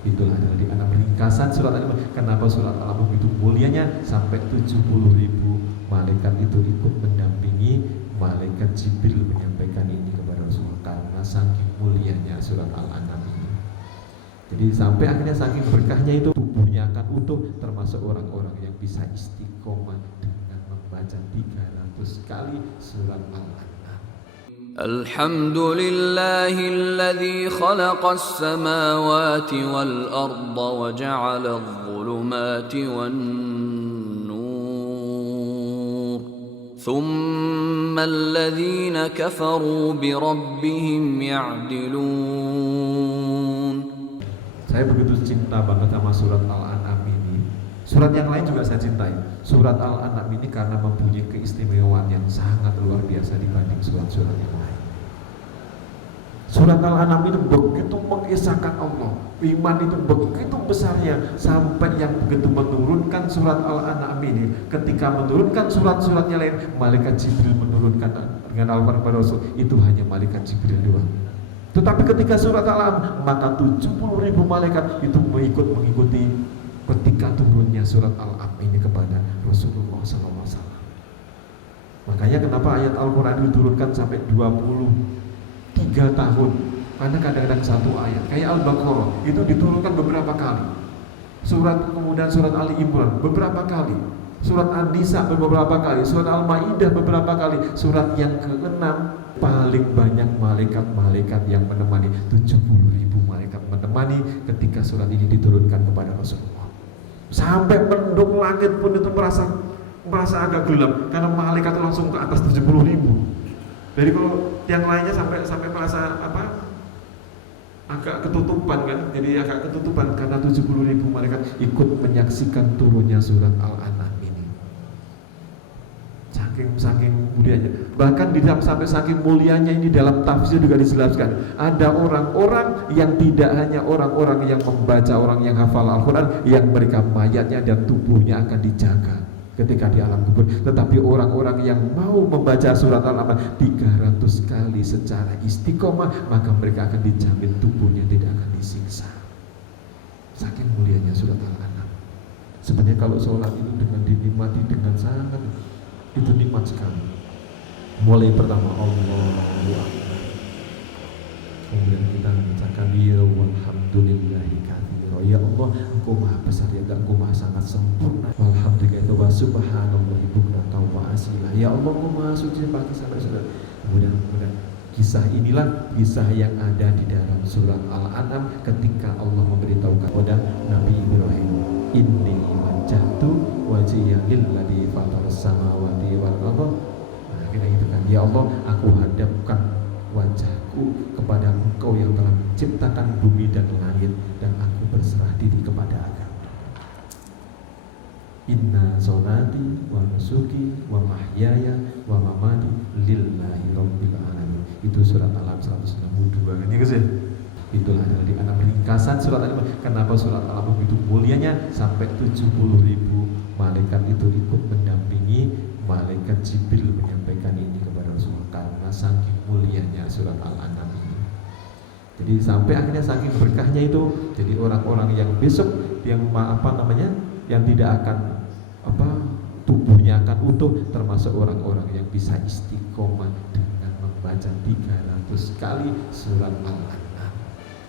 Itulah dari anak ringkasan surat Al-An'am. Kenapa surat Al-An'am begitu mulianya sampai 70.000 malaikat itu ikut mendampingi malaikat Jibril menyampaikan ini kepada Rasulullah, karena saking mulianya surat Al-An'am ini. Jadi sampai akhirnya saking berkahnya itu tubuhnya akan utuh, termasuk orang-orang yang bisa istiqomah dengan membaca 300 kali surat Al-An'am. الحمد لله الذي خلق السماوات والأرض وجعل الظلمات والنور ثم الذين كفروا بربهم يعدلون. Saya begitu cinta banget sama surat Al-An'am ini. Surat yang lain juga saya cintai. Surat Al-An'am ini karena mempunyai keistimewaan yang sangat luar biasa dibanding surat-surat yang lain. Surat Al-An'am itu begitu mengisahkan Allah. Iman itu begitu besarnya sampai yang begitu menurunkan surat Al-An'am ini, ketika menurunkan surat-suratnya lain, malaikat Jibril menurunkan dengan Al-Quran kepada Rasul, itu hanya malaikat Jibril doang. Tetapi ketika surat Al-An'am, maka 70.000 malaikat itu mengikuti ketika turunnya surat Al-An'am ini kepada Rasulullah SAW. Makanya kenapa ayat Al-Quran diturunkan sampai 23 tahun, karena kadang-kadang satu ayat kayak Al-Baqarah itu diturunkan beberapa kali, kemudian surat Ali Imran beberapa kali, surat An-Nisa beberapa kali, surat Al-Maidah beberapa kali, surat yang ke-6 paling banyak malaikat-malaikat yang menemani, 70.000 malaikat menemani ketika surat ini diturunkan kepada Rasulullah. Sampai mendung langit pun itu merasa agak gelap karena malaikat itu langsung ke atas 70.000. Jadi kalau yang lainnya sampai merasa agak ketutupan kan, jadi agak ketutupan karena 70.000 malaikat ikut menyaksikan turunnya surat Al-An'am ini. Saking mulianya. Bahkan sampai saking mulianya ini dalam tafsir juga dijelaskan. Ada orang-orang yang tidak hanya orang-orang yang membaca, orang yang hafal Al-Quran, yang mereka mayatnya dan tubuhnya akan dijaga ketika di alam kubur, tetapi orang-orang yang mau membaca surat Al-An'am 300 kali secara istiqomah, maka mereka akan dijamin tubuhnya tidak akan disiksa. Saking mulianya surat Al-An'am. Sebenarnya kalau sholat itu dengan dinikmati dengan sangat, itu nikmat sekali. Mulai pertama Allahu Akbar, kemudian kita membacakan ya walhamdulillahi katsira, ya Allah Engkau maha besar, ya Engkau maha sangat sempurna, walhamdulillah wa subhanallahi bukratan wa asila, ya Allah Engkau maha suci pagi sampai sore. Kemudian kisah inilah kisah yang ada di dalam surat Al-An'am ketika Allah memberitahukan kepada Nabi Ibrahim, inni wajjahtu wajhiya lilladzi fataras samawati wal ardh. Nah, kita gitu kan, ya Allah aku hadapkan wajahku kepada Engkau yang telah menciptakan bumi dan langit, dan aku berserah diri kepada Engkau. Inna sholati wa nusuki wa mahyaya wa mamati lillahi rabbil alamin. Itu surat Al-An'am 162 kan ya guys ya. Itulah dari anak ringkasan surat Al-An'am. Kenapa surat Al-An'am begitu mulianya sampai 70.000 malaikat itu ikut mendampingi malaikat Jibril menyampaikan ini kepada Rasulullah, karena saking mulianya surat Al-An'am ini. Jadi sampai akhirnya saking berkahnya itu, jadi orang-orang yang besok yang yang tidak akan tubuhnya akan utuh, termasuk orang-orang yang bisa istiqomah dengan membaca 300 kali surat Al-An'am.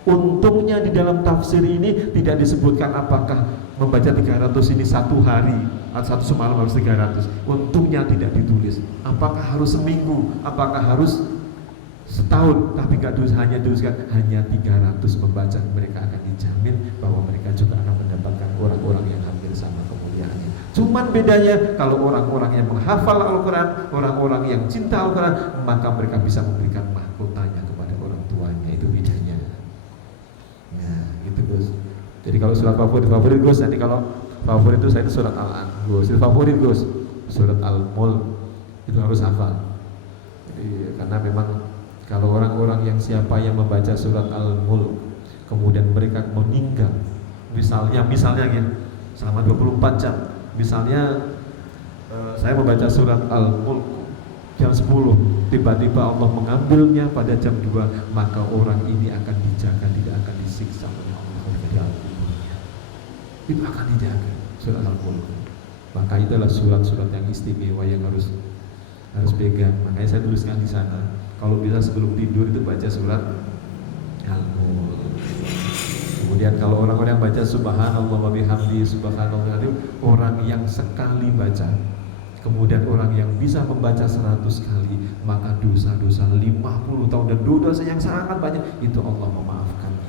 Untungnya di dalam tafsir ini tidak disebutkan apakah membaca 300 ini satu hari atau satu semalam harus 300. Untungnya tidak ditulis apakah harus seminggu, apakah harus setahun, tapi gak hanya dituliskan hanya 300 membaca. Mereka akan dijamin bahwa mereka juga akan mendapatkan orang-orang yang hampir sama kemuliaannya. Cuman bedanya kalau orang-orang yang menghafal Al-Quran, orang-orang yang cinta Al-Quran, maka mereka bisa memberikan mahkotanya kepada orang tuanya. Itu bedanya. Nah, gitu Gus. Jadi kalau surat favorit Gus, nanti kalau favorit itu saya itu surat Al-An'am Gus. Itu favorit Gus, surat Al-Mulk itu harus hafal. Jadi karena memang kalau orang-orang yang siapa yang membaca surat Al-Mulk kemudian mereka meninggal, misalnya ya, selama 24 jam, misalnya saya membaca surat Al-Mulk jam 10, tiba-tiba Allah mengambilnya pada jam 2, maka orang ini akan dijaga, tidak akan disiksa oleh Allah. itu akan dijaga. Surat Al-Mulk. Maka itu adalah surat-surat yang istimewa yang harus pegang. Makanya saya tuliskan di sana. Kalau bisa sebelum tidur itu baca surat Al-Mulk. Kemudian kalau orang-orang yang baca Subhanallah wa bihamdi Subhanallah, orang yang sekali baca, kemudian orang yang bisa membaca 100 kali, maka dosa-dosa 50 tahun dan dosa yang sangat banyak itu Allah memaafkannya.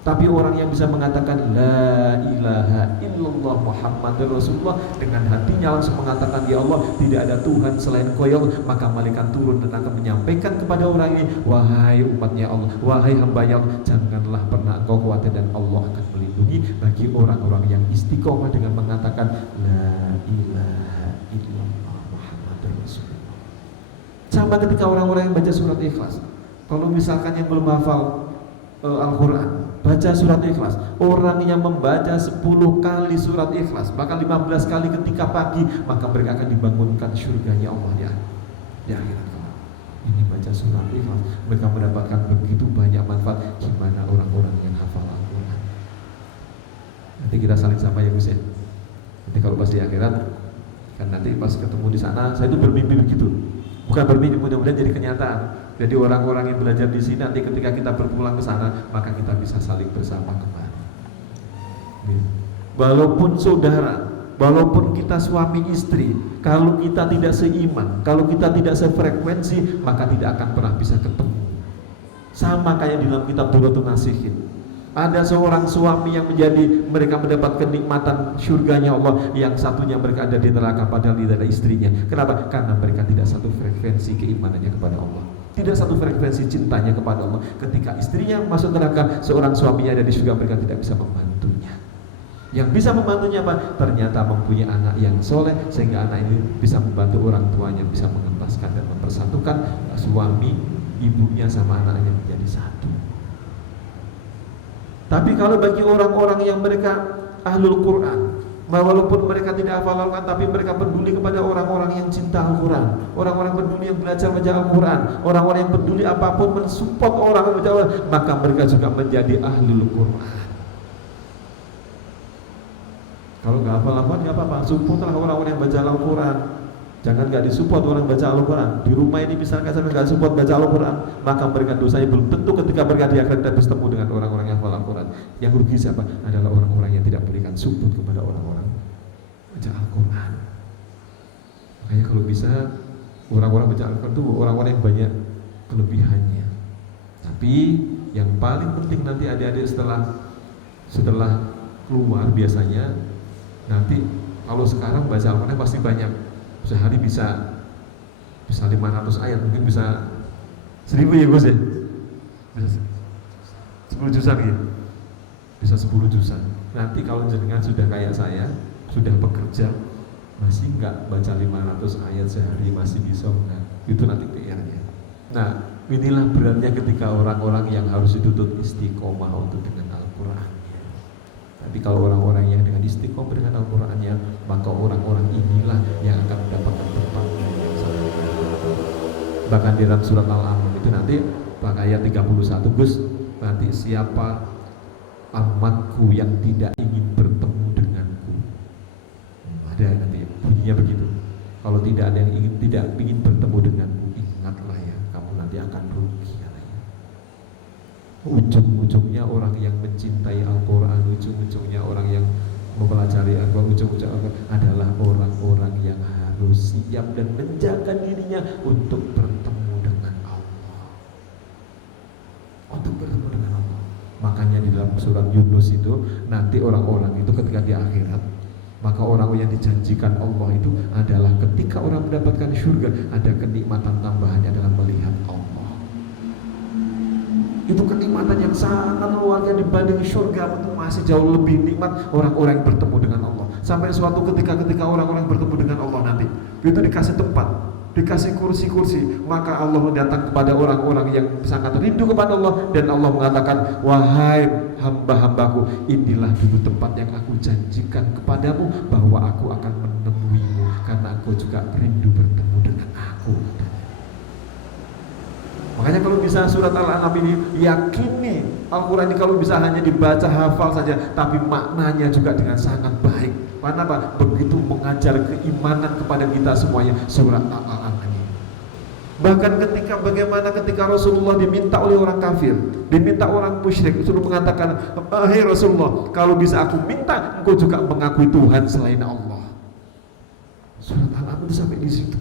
Tapi orang yang bisa mengatakan La ilaha illallah Muhammadur Rasulullah, dengan hatinya langsung mengatakan, ya Allah, tidak ada Tuhan selain Kau ya Allah, maka malaikat turun dan akan menyampaikan kepada orang ini, wahai umatnya Allah, wahai hamba ya Allah, janganlah pernah engkau khawatir dan Allah akan melindungi bagi orang-orang yang istiqomah dengan mengatakan La ilaha illallah Muhammadur Rasulullah. Sama ketika orang-orang yang baca surat Ikhlas. Kalau misalkan yang belum hafal Al-Quran, baca surat Ikhlas. Orang yang membaca 10 kali surat Ikhlas, bahkan 15 kali ketika pagi, maka mereka akan dibangunkan surganya Allah di akhirat kelak. Ini baca surat Ikhlas, mereka mendapatkan begitu banyak manfaat. Gimana orang-orang yang hafal Al-Quran? Nanti kita saling sapa ya Gus ya. Nanti kalau pas di akhirat, kan nanti pas ketemu di sana, saya itu bermimpi begitu. Bukan bermimpi, mudah-mudahan jadi kenyataan. Jadi orang-orang yang belajar di sini nanti ketika kita berpulang ke sana, maka kita bisa saling bersama kembali. Walaupun saudara, walaupun kita suami istri, kalau kita tidak seiman, kalau kita tidak sefrekuensi, maka tidak akan pernah bisa ketemu. Sama kayak di dalam kitab Durratun Nasihin. Ada seorang suami yang mereka mendapat kenikmatan surganya Allah, yang satunya mereka ada di neraka padahal tidak ada istrinya. Kenapa? Karena mereka tidak satu frekuensi keimanannya kepada Allah, tidak satu frekuensi cintanya kepada Allah. Ketika istrinya masuk neraka, seorang suaminya ada di surga, mereka tidak bisa membantunya. Yang bisa membantunya apa? Ternyata mempunyai anak yang soleh, sehingga anak ini bisa membantu orang tuanya, bisa mengentaskan dan mempersatukan suami, ibunya sama anaknya menjadi satu. Tapi kalau bagi orang-orang yang mereka ahlul Quran, walaupun mereka tidak hafal Al-Quran, tapi mereka peduli kepada orang-orang yang cinta Al-Quran, orang-orang peduli yang belajar baca Al-Quran, orang-orang yang peduli apapun mensupport orang yang baca Al-Quran, maka mereka juga menjadi ahlul Quran. Kalau nggak hafal-hafal nggak apa-apa, supportlah orang-orang yang baca Al-Quran. Jangan nggak disupport orang baca Al-Quran. Di rumah ini misalkan sampai nggak support baca Al-Quran, maka mereka dosanya belum tentu ketika mereka di akhirat dan bertemu dengan orang-orang yang hafal Al-Quran. Yang rugi siapa? Adalah orang-orang yang tidak berikan support kepada orang-orang baca Al-Quran. Makanya kalau bisa orang-orang baca Al-Quran itu orang-orang yang banyak kelebihannya. Tapi yang paling penting nanti adik-adik setelah keluar biasanya nanti kalau sekarang baca Al-Quran pasti banyak. Sehari bisa 500 ayat, mungkin bisa 1000 ya Gus ya, bisa 10 juta gitu, bisa 10 juta. Nanti kalau jenengan sudah kayak saya, sudah bekerja, masih nggak baca 500 ayat sehari, masih bisa enggak? Itu nanti PR-nya. Nah, inilah beratnya ketika orang-orang yang harus dituntut istiqomah untuk dengan Al-Quran. Tapi kalau orang-orang yang dengan istiqomah dengan Al-Qurannya, maka orang-orang inilah yang akan mendapatkan tempat yang sangat baik. Bahkan di dalam surat Al-An'am itu nanti ayat 31 Gus, nanti siapa amatku yang tidak ingin bertemu denganku, ada nanti bunyinya begitu. Kalau tidak ada yang tidak ingin bertemu denganku, ingatlah ya, kamu nanti akan rugi. Ujung-ujungnya orang yang mencintai Al-Quran, ujung-ujungnya orang yang mempelajari Al-Quran, ujung-ujungnya adalah orang-orang yang harus siap dan menjaga dirinya untuk bertemu dengan Allah, untuk bertemu dengan Allah. Makanya di dalam surat Yunus itu nanti orang-orang itu ketika di akhirat, maka orang yang dijanjikan Allah itu adalah ketika orang mendapatkan surga, ada kenikmatan tambahannya dalam melihat Allah. Itu kenikmatan yang sangat luar biasa dibanding surga, itu masih jauh lebih nikmat orang-orang yang bertemu dengan Allah. Sampai suatu ketika orang-orang bertemu dengan Allah nanti, itu dikasih tempat, dikasih kursi-kursi, maka Allah datang kepada orang-orang yang sangat rindu kepada Allah, dan Allah mengatakan, wahai hamba-hambaku, inilah dulu tempat yang aku janjikan kepadamu, bahwa aku akan menemuimu karena aku juga rindu bertemu dengan aku. Makanya kalau bisa surat Al-An'am ini yakini Al-Quran ini kalau bisa hanya dibaca hafal saja, tapi maknanya juga dengan sangat baik. Kenapa? Begitu mengajar keimanan kepada kita semuanya surat Al-An'am ini. Bahkan bagaimana ketika Rasulullah diminta oleh orang kafir, diminta orang musyrik, suruh mengatakan, "Hai Rasulullah, kalau bisa aku minta engkau juga mengakui Tuhan selain Allah." Surat Al-An'am itu sampai di situ.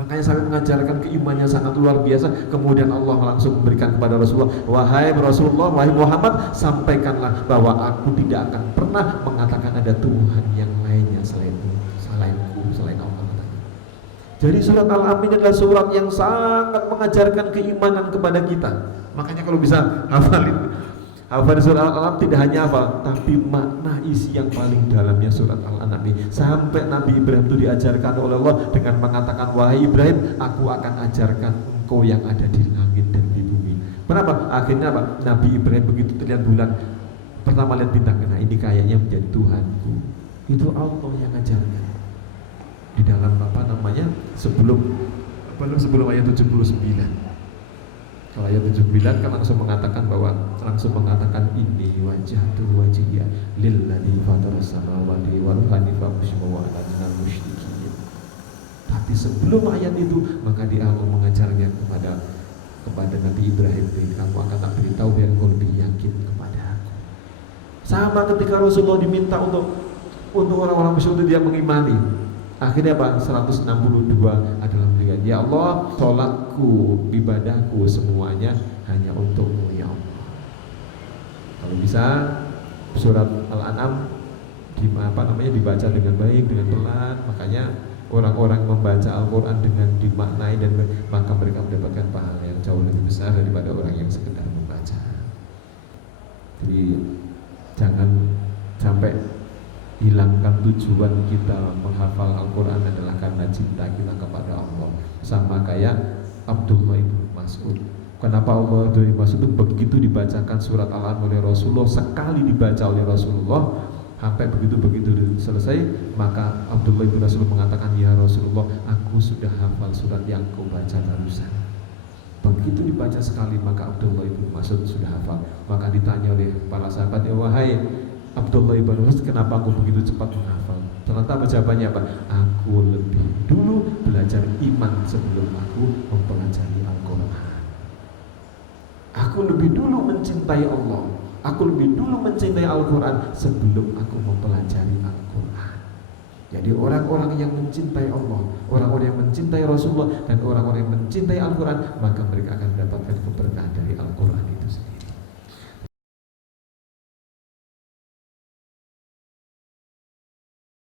Makanya sampai mengajarkan keimanannya sangat luar biasa. Kemudian Allah langsung memberikan kepada Rasulullah, "Wahai Rasulullah, wahai Muhammad, sampaikanlah bahwa aku tidak akan pernah mengatakan ada Tuhan yang lainnya selainku, selain Allah." Jadi surat Al-An'am ini adalah surat yang sangat mengajarkan keimanan kepada kita. Makanya kalau bisa hafal surat Al-An'am, tidak hanya hafal, tapi makna isi yang paling dalamnya surat Al-An'am ini. Sampai Nabi Ibrahim itu diajarkan oleh Allah dengan mengatakan, "Wahai Ibrahim, aku akan ajarkan engkau yang ada di langit dan di bumi." Kenapa? Akhirnya apa? Nabi Ibrahim begitu terlihat bulan, pertama lihat bintang, nah ini kayaknya menjadi Tuhanku. Itu Allah yang ajarkan. Di dalam sebelum ayat 79. Kalau ayat 79 kan langsung mengatakan ini wajhatu wajhiya lilladzi fataras samawati wal ardi wa ana minal musyrikin. Tapi sebelum ayat itu, maka dia Allah mengajarnya kepada Nabi Ibrahim, "Kamu akan tak beritahu biar kau lebih yakin kepada aku." Sama ketika Rasulullah diminta untuk orang-orang musyrik itu dia mengimani. Akhirnya apa? 162 adalah berikan, "Ya Allah, sholatku, ibadahku semuanya hanya untukmu ya Allah." Kalau bisa surat Al-An'am dibaca dengan baik, dengan pelan. Makanya orang-orang membaca Al-Quran dengan dimaknai dan maka mereka mendapatkan pahala yang jauh lebih besar daripada orang yang sekedar membaca. Jadi jangan sampai hilangkan tujuan kita menghafal Al-Quran adalah karena cinta kita kepada Allah. Sama kayak Abdullah ibn Mas'ud. Kenapa Abdullah ibn Mas'ud itu begitu dibacakan surat Al-An'am oleh Rasulullah, sekali dibaca oleh Rasulullah, sampai begitu selesai, maka Abdullah ibn Mas'ud mengatakan, "Ya Rasulullah, aku sudah hafal surat yang kau baca barusan." Begitu dibaca sekali, maka Abdullah ibn Mas'ud sudah hafal. Maka ditanya oleh para sahabat, "Ya wahai Abdullah ibn Mas'ud, kenapa aku begitu cepat menghafal?" Ternyata jawabannya apa? Aku lebih dulu belajar iman sebelum aku mempelajari Al-Quran. Aku lebih dulu mencintai Allah. Aku lebih dulu mencintai Al-Quran sebelum aku mempelajari Al-Quran. Jadi orang-orang yang mencintai Allah, orang-orang yang mencintai Rasulullah, dan orang-orang yang mencintai Al-Quran, maka mereka akan mendapatkan keberkahan dari Al-Quran.